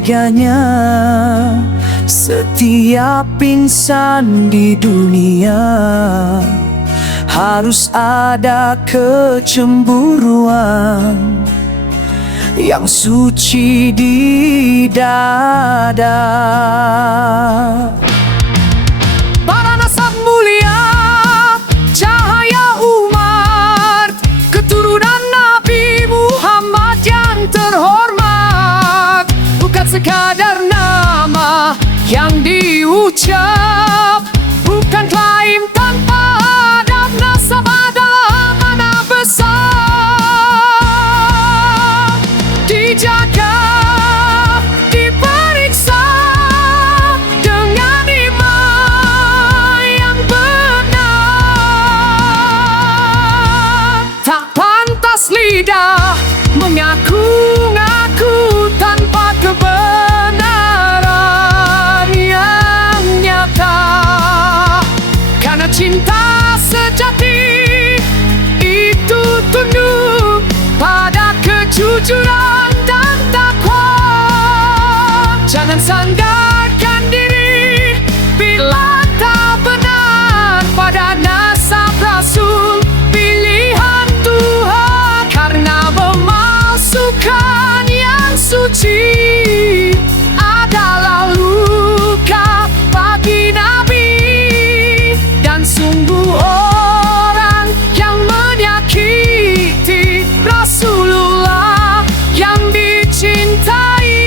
Seyogyanya setiap insan di dunia harus ada kecemburuan yang suci di dada. Para nasab mulia, cahaya umat, keturunan Nabi Muhammad yang terhormat, bukan sekadar nama yang diucap, bukan klaim tanpa adab. Nasab adalah amanah besar, dijaga, diperiksa dengan iman yang benar. Tak pantas lidah mengaku-ngaku tanpa kebenaran yang nyata. Karena cinta sejati itu tunduk pada kejujuran dan takwa. Jangan sandarkan diri bila tak benar pada nasab Rasul pilihan Tuhan, karena memalsukan yang suci adalah luka bagi Nabi, dan sungguh orang yang menyakiti Rasulullah yang dicintai.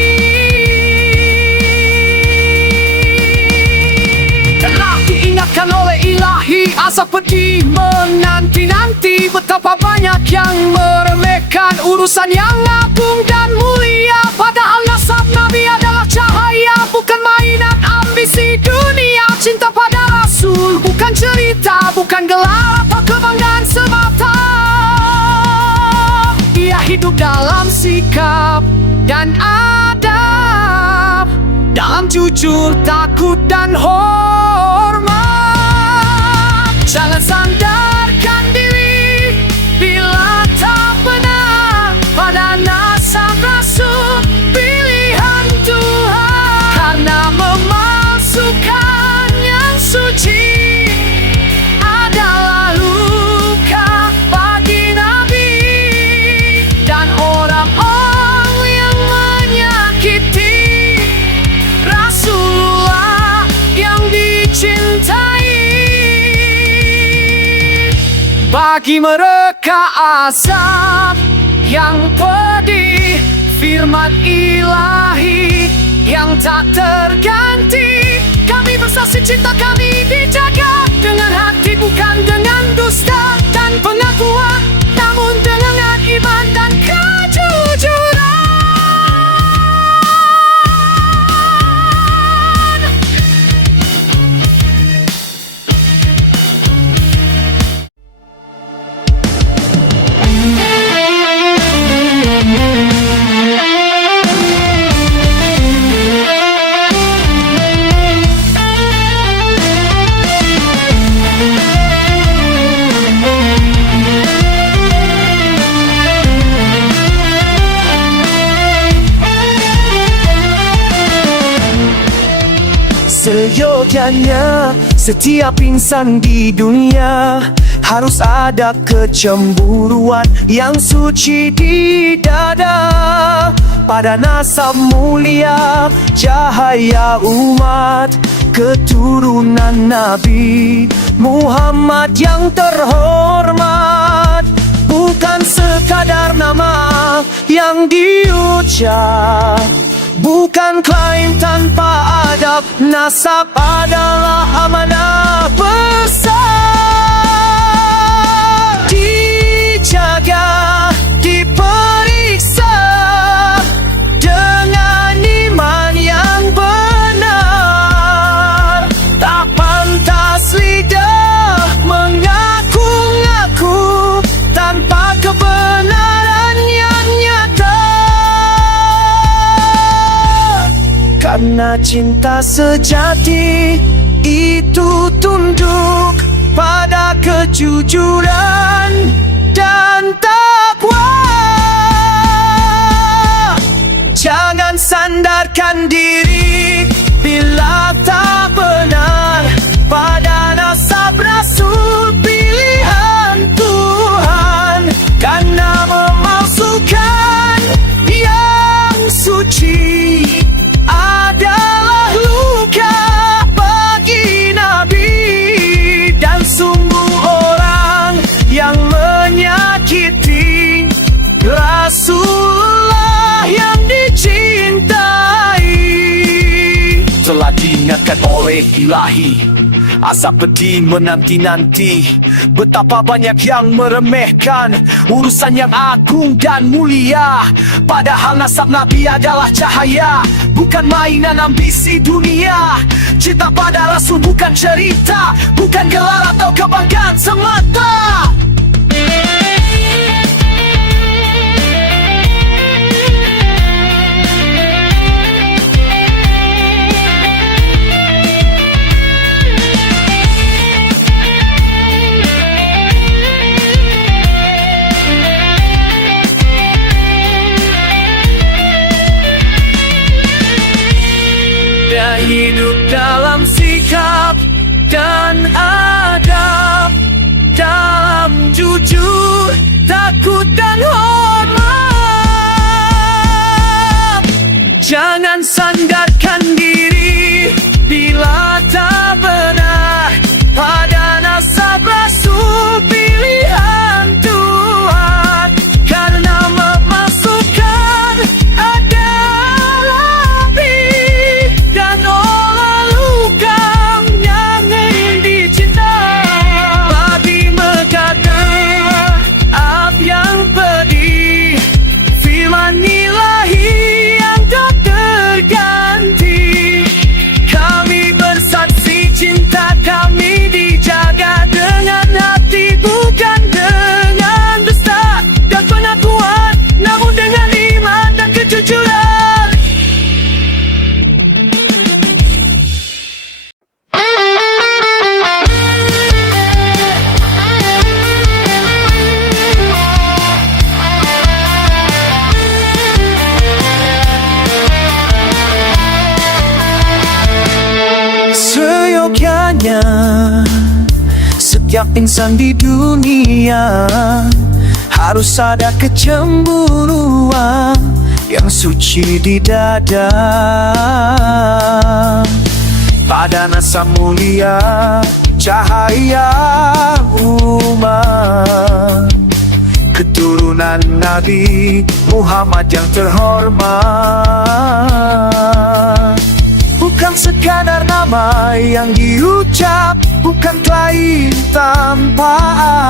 Telah diingatkan oleh ilahi azab pedih menanti-nanti, betapa banyak yang meremehkan urusan yang agung dan mulia. Padahal nasab Nabi adalah cahaya, bukan mainan ambisi dunia. Cinta pada Rasul bukan cerita, bukan gelar atau kebanggaan semata. Ia hidup dalam sikap dan adab, dalam jujur, takut dan hormat. Jangan sandarkan diri bila tak benar pada nasab Rasul pilihan Tuhan, karena memalsukan yang suci adalah luka bagi Nabi, dan orang-orang yang menyakiti Rasulullah yang dicintai. Bagi mereka azab yang pedih, firman ilahi yang tak terganti. Kami bersaksi cinta kami dijaga dengan hati, bukan dengan dusta dan pengakuan, namun dengan iman dan kejujuran. Seyogyanya setiap insan di dunia harus ada kecemburuan yang suci di dada. Pada nasab mulia, cahaya umat, keturunan Nabi Muhammad yang terhormat, bukan sekadar nama yang diucap, bukan klaim tanpa adab. Nasab adalah amanah besar, dijaga, diperiksa dengan iman yang benar. Tak pantas lidah mengaku-ngaku tanpa kebenaran yang nyata. Karena cinta sejati itu tunduk pada kejujuran dan takwa. Jangan sandar sandarkan diri bila tak benar pada nasab rasul pilihan Tuhan, karena memalsukan yang suci adalah luka bagi Nabi, dan sungguh orang yang menyakiti Rasulullah yang dicintai. Telah diingatkan oleh Ilahi, azab pedih menanti-nanti. Betapa banyak yang meremehkan urusan yang agung dan mulia, padahal nasab Nabi adalah cahaya, bukan mainan ambisi dunia. Cinta pada Rasul bukan cerita, bukan gelar atau kebanggaan semata. Hidup dalam sikap dan adab, dalam jujur, takut dan hormat. Jangan sandarkan diri bila tak benar pada nasab rasul pilihan Tuhan, karena memasukkan setiap insan di dunia harus ada kecemburuan yang suci di dada pada nasab mulia, cahaya umat, keturunan Nabi Muhammad yang terhormat. Bukan sekadar nama yang diucap, bukan klaim tanpa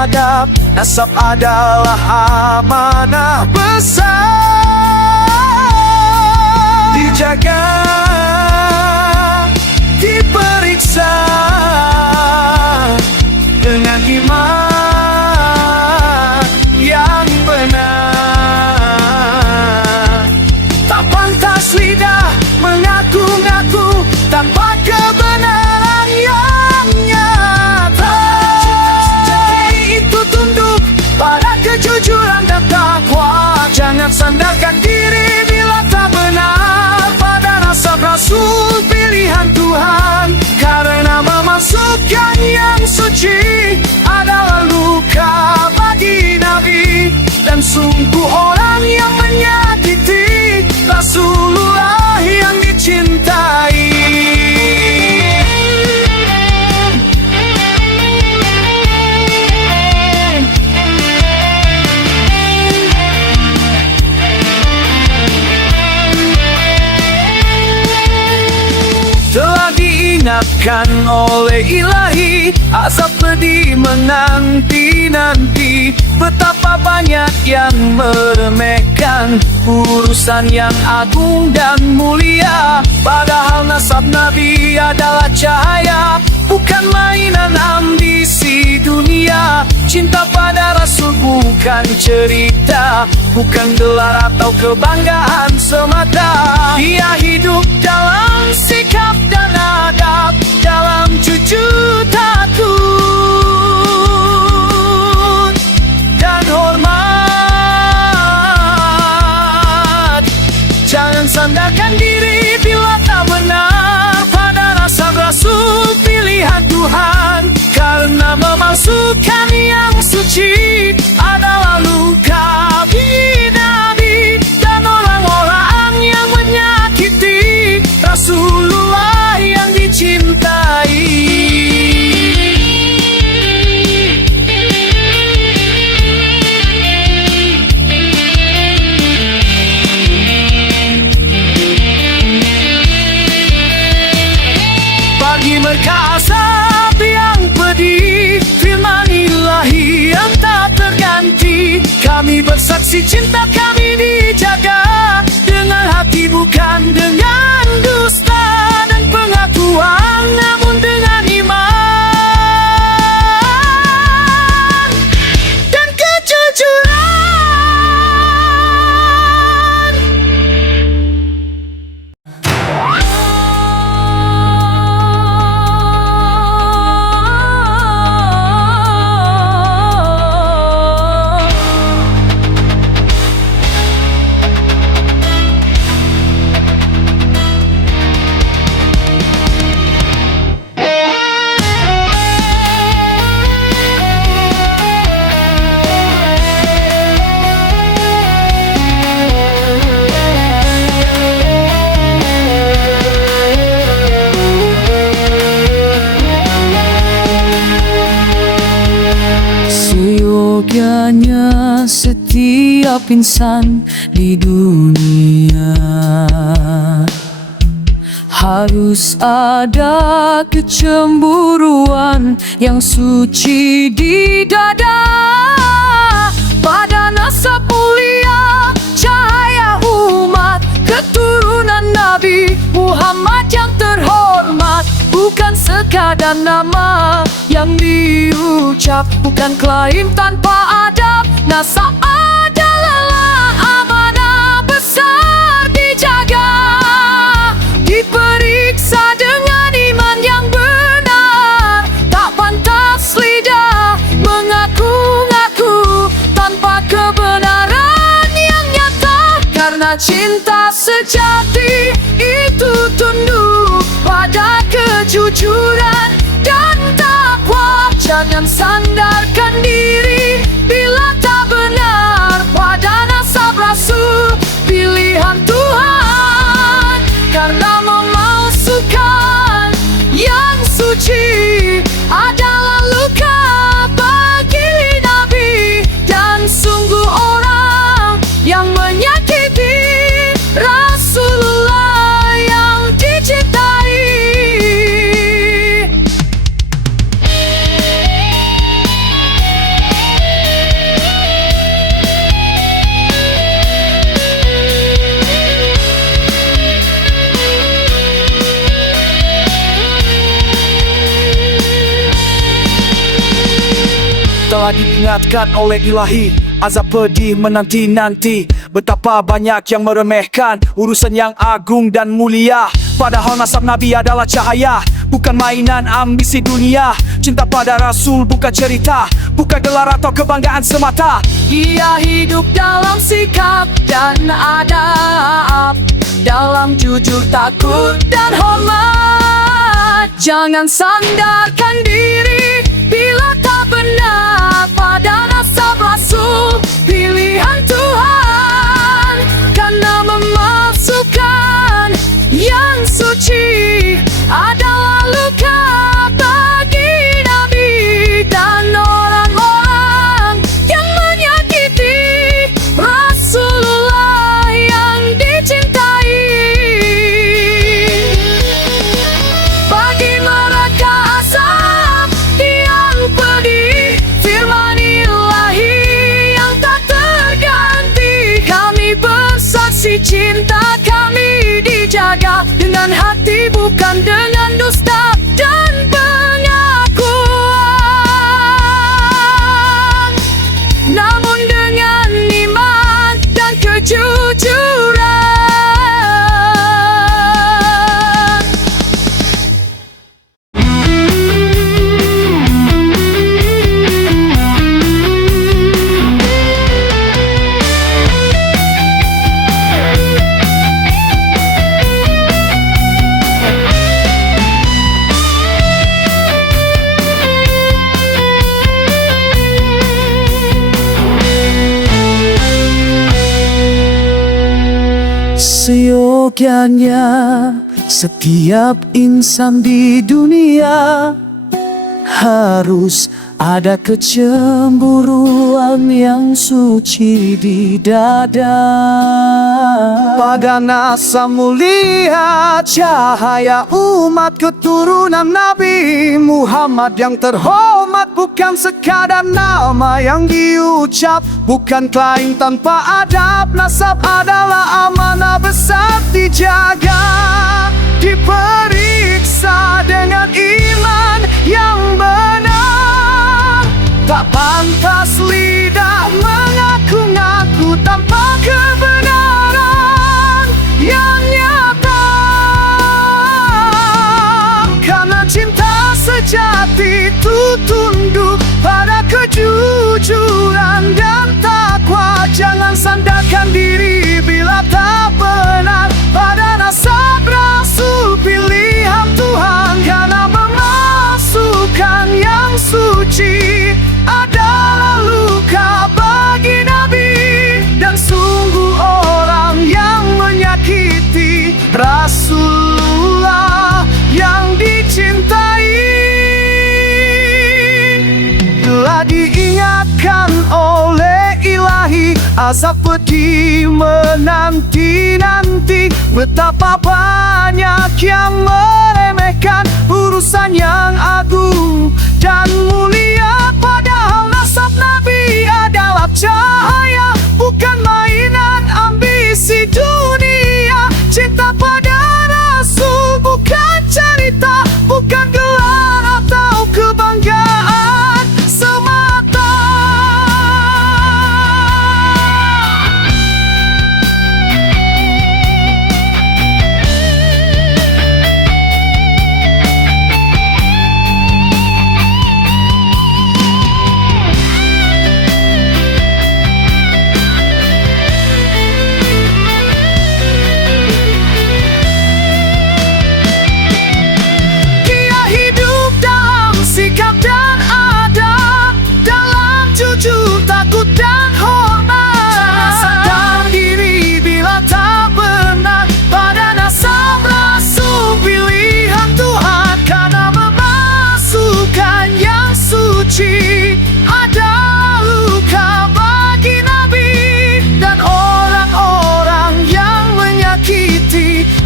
adab. Nasab adalah amanah besar, dijaga, diperiksa dengan iman yang benar. Tak pantas lidah mengaku-ngaku tanpa kebenaran yang nyata. Itu tunduk pada kejujuran dan takwa. Jangan sandarkan diri bila tak benar pada nasab rasul pilihan Tuhan, karena memasukkan yang suci adalah luka bagi Nabi, dan sungguh orang yang menyakiti Rasulullah yang dicintai. Telah diingatkan oleh Ilahi, azab pedih menanti-nanti. Betapa banyak yang meremehkan urusan yang agung dan mulia, padahal nasab Nabi adalah cahaya, bukan mainan ambisi dunia. Cinta pada Rasul bukan cerita, bukan gelar atau kebanggaan semata. Dia hidup dalam sikap dan adab, dalam jujur, takut dan hormat. Jangan sandarkan diri bukan dengan dusta dan pengakuan, namun dengan iman dan kejujuran. Seyogyanya setiap insan di dunia harus ada kecemburuan yang suci di dada. Pada nasab mulia, cahaya umat, keturunan Nabi Muhammad yang terhormat. Bukan sekadar nama yang diucap, bukan klaim tanpa adab. Nasab adalah amanah besar dijaga, diperiksa dengan iman yang benar. Tak pantas lidah mengaku-ngaku tanpa kebenaran yang nyata. Karena cinta sejati itu tunduk pada kejujuran dan takwa. Jangan sandarkan diri bila tak benar pada nasab Rasul pilihan Tuhan. Karena memalsukan yang suci adalah luka bagi Nabi, dan sungguh orang yang menyakiti Rasulullah yang dicintai. Telah diingatkan oleh Ilahi, azab pedih menanti-nanti. Betapa banyak yang meremehkan urusan yang agung dan mulia. Padahal nasab Nabi adalah cahaya, bukan mainan ambisi dunia. Cinta pada Rasul bukan cerita, bukan gelar atau kebanggaan semata. Ia hidup dalam sikap dan adab, dalam jujur, takut dan hormat. Jangan sandarkan diri bila tak benar pada nasab Rasul pilihan Tuhan. Karena memalsukan yang suci adalah luka bagi Nabi dan orang-orang yang menyakiti Rasulullah yang dicintai. Bagi mereka azab yang pedih, firman Ilahi yang tak terganti. Kami bersaksi cinta kami dijaga dengan hati, bukan dengan dusta dan pengakuan, namun dengan iman dan kejujuran. Seyogyanya setiap insan di dunia harus ada kecemburuan yang suci di dada. Pada nasab mulia, cahaya umat, keturunan Nabi Muhammad yang terhormat. bukan sekadar nama yang diucap, bukan klaim tanpa adab. Nasab adalah amanah besar dijaga, diperiksa dengan iman yang benar. Tak pantas lidah mengaku-ngaku tanpa kebenaran yang nyata. Karena cinta sejati itu tunduk pada kejujuran dan takwa. Jangan sandarkan diri bila tak benar pada nasab rasul pilihan Tuhan. Karena memasukkan yang suci adalah luka bagi Nabi, dan sungguh orang yang menyakiti Rasulullah yang dicintai. Telah diingatkan oleh ilahi, azab pedih menanti-nanti. Betapa banyak yang meremehkan urusan yang agung dan mulia. Padahal nasab Nabi adalah cahaya, bukan mainan ambisi dunia. Cinta pada Rasul bukan cerita, bukan gelar atau kebanggaan semata.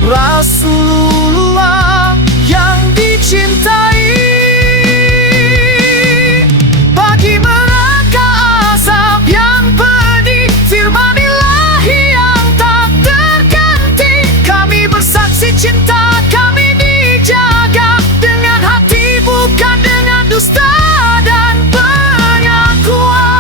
Rasulullah yang dicintai. Bagi mereka azab yang pedih, firman ilahi yang tak terganti. Kami bersaksi cinta kami dijaga dengan hati, bukan dengan dusta dan pengakuan.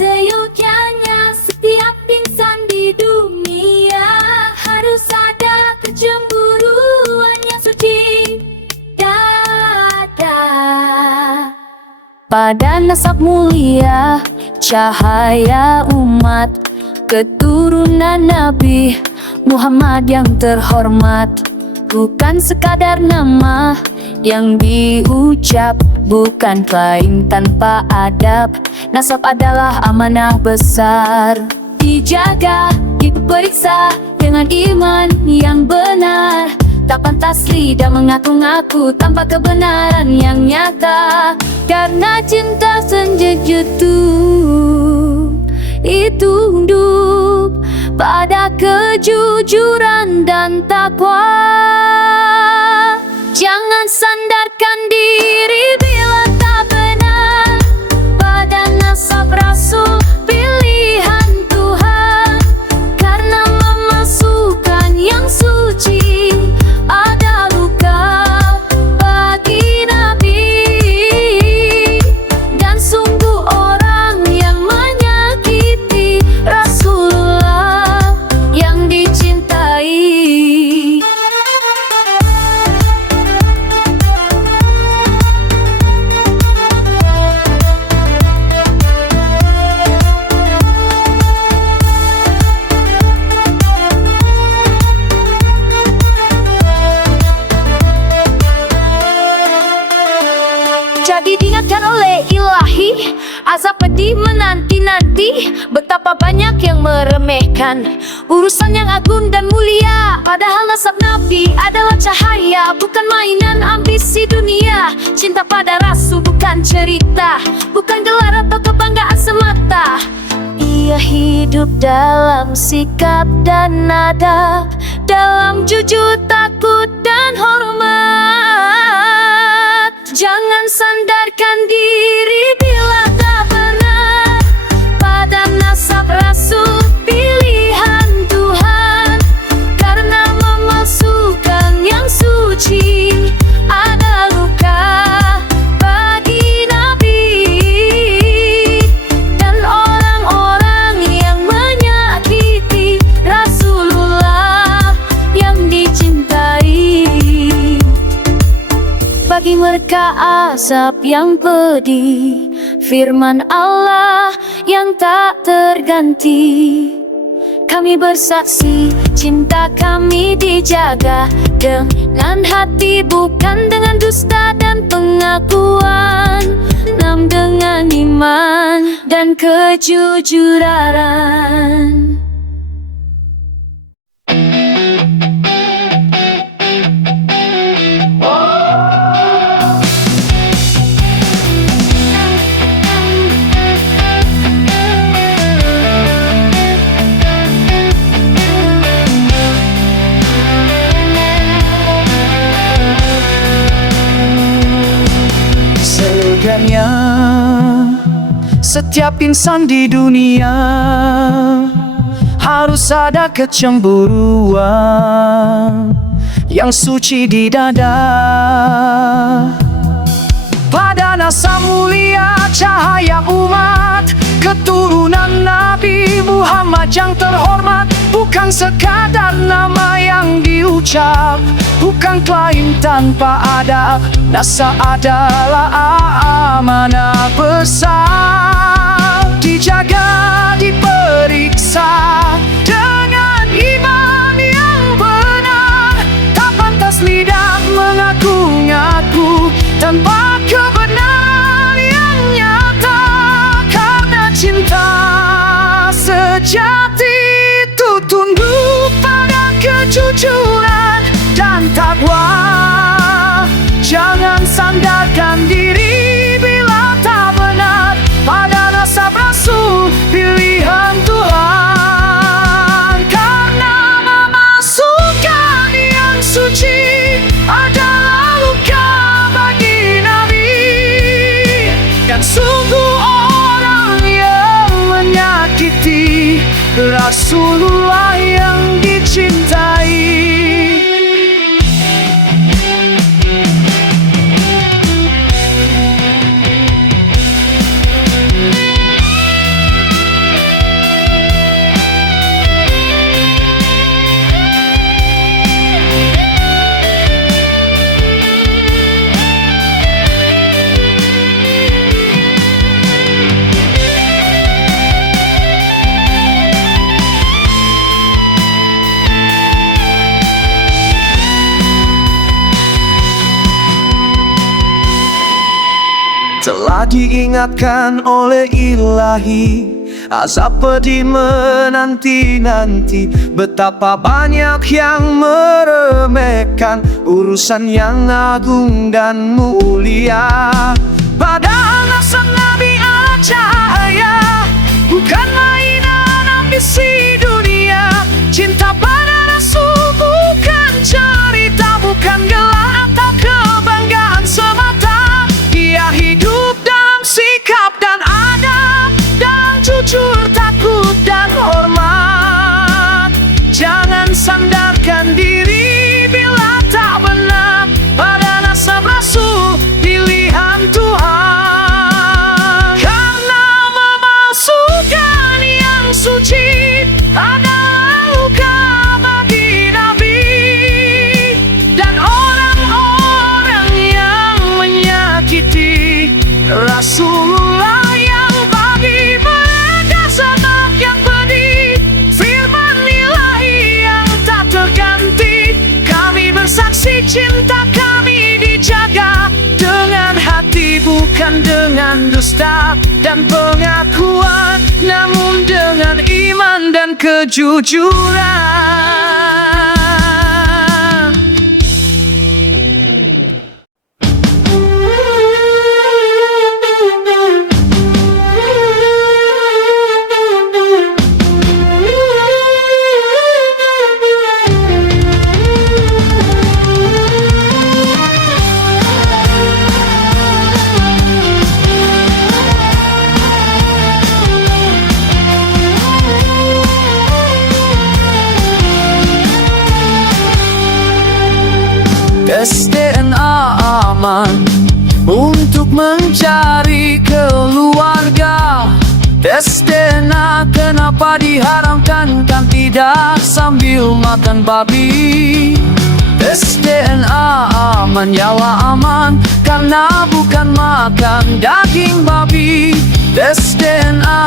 Seyogyanya setiap insan di dunia harus ada kecemburuan yang suci dada. Pada nasab mulia, cahaya umat, keturunan Nabi Muhammad yang terhormat. Bukan sekadar nama yang diucap, bukan klaim tanpa adab. Nasab adalah amanah besar, dijaga, diperiksa dengan iman yang benar. Tak pantas lidah mengaku-ngaku tanpa kebenaran yang nyata. Karena cinta sejati itu tunduk pada kejujuran dan takwa. Jangan sandarkan diri bila tak benar pada nasab rasul pilihan Tuhan. Karena memasukkan yang suci ada luka bagi Nabi, dan sungguh orang yang menyakiti Rasulullah yang dicintai. Azab pedih menanti-nanti, betapa banyak yang meremehkan urusan yang agung dan mulia. Padahal nasab Nabi adalah cahaya, bukan mainan ambisi dunia. Cinta pada Rasul bukan cerita, bukan gelar atau kebanggaan semata. Ia hidup dalam sikap dan nada, dalam jujur, takut, dan hormat. Jangan sandarkan diri bila tak benar pada nasab Rasul, pilihan Tuhan. Karena memalsukan yang suci ada luka bagi Nabi dan orang-orang yang menyakiti Rasulullah yang dicintai. Bagi mereka azab yang pedih, firman Allah yang tak terganti. Kami bersaksi, cinta kami dijaga dengan hati, bukan dengan dusta dan pengakuan, namun dengan iman dan kejujuran. Sebenarnya setiap insan di dunia harus ada kecemburuan yang suci di dada. Pada nasab mulia cahaya umat, keturunan Nabi Muhammad yang terhormat, bukan sekadar nama yang diucap, bukan klaim tanpa adab. Nasab adalah amanah besar, dijaga, diperiksa dengan iman yang benar. Tak pantas lidah mengaku-ngaku tanpa kebenaran yang nyata. Karena cinta sejati itu tunduk pada kejujuran dan takwa. Jangan sandarkan diri bila tak benar pada nasab Rasul, pilihan Tuhan. Karena memasukkan yang suci adalah luka bagi Nabi, dan sungguh orang yang menyakiti Rasulullah yang dicintai. Telah diingatkan oleh Ilahi, azab pedih menanti-nanti, betapa banyak yang meremehkan urusan yang agung dan mulia. Padahal nasab Nabi adalah cahaya, bukan mainan ambisi dunia. Cinta pada Rasul bukan cerita, bukan gelar atau kebanggaan semata. Ia hidup dalam sikap dan adab, dalam jujur, takut, dan hormat. Jangan sandarkan diri bila tak benar pada nasab Rasul, pilihan Tuhan. Karena memalsukan yang suci adalah luka bagi Nabi dan orang-orang yang menyakiti Rasulullah yang bagi mereka sebab yang pedih. Firman Ilahi yang tak terganti, kami bersaksi cinta kami dijaga dengan hati bukan dengan dusta dan pengakuan, namun dengan iman dan kejujuran. Tes DNA aman untuk mencari keluarga. Tes DNA kenapa diharamkan, kan tidak sambil makan babi. Tes DNA aman, nyawa aman, karena bukan makan daging babi. Tes DNA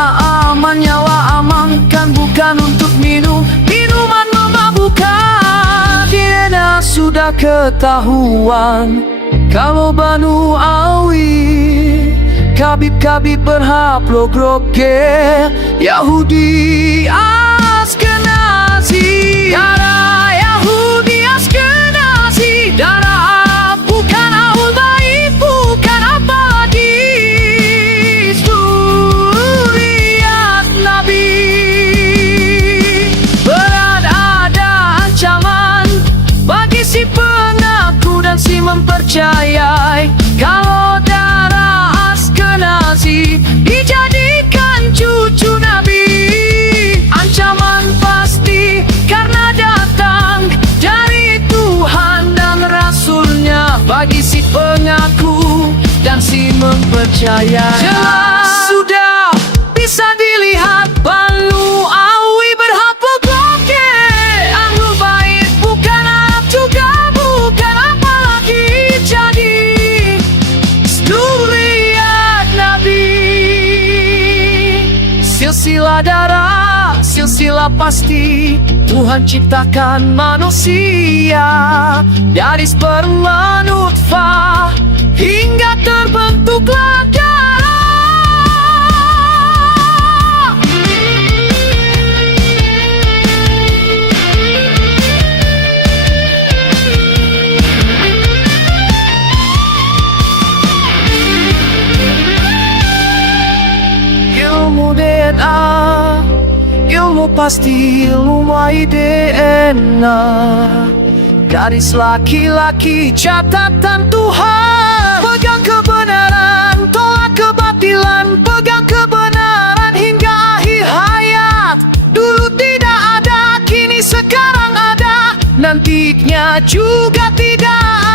aman, nyawa aman, kan bukan untuk minum minuman memabukkan. DNA sudah ketahuan kalau Banu Awi Kabib-kabib berhaplok roke Yahudi Askenazi. Darah Yahudi Askenazi, darah bukan ahul baik, bukan abadi. Zuriat Nabi. Berat ada ancaman bagi si pengaku dan si mempercayai kalau darah Askenazi dijadikan cucu Nabi. Ancaman pasti karena datang dari Tuhan dan Rasulnya bagi si pengaku dan si mempercayai. Jelas sudah bisa dilihat Banu Awi berhaplok roke ahlu bait, bukan Arab juga bukan apalagi jadi zuriat Nabi. Silsilah darah, silsilah pasti Tuhan ciptakan manusia dari sperma nutfah hingga terbentuklah darah. Ilmu DNA, ilmu pasti, ilmu DNA. Garis laki-laki catatan Tuhan, pegang kebenaran, tolak kebatilan, pegang kebenaran hingga akhir hayat. Dulu tidak ada, kini sekarang ada, nantinya juga tidak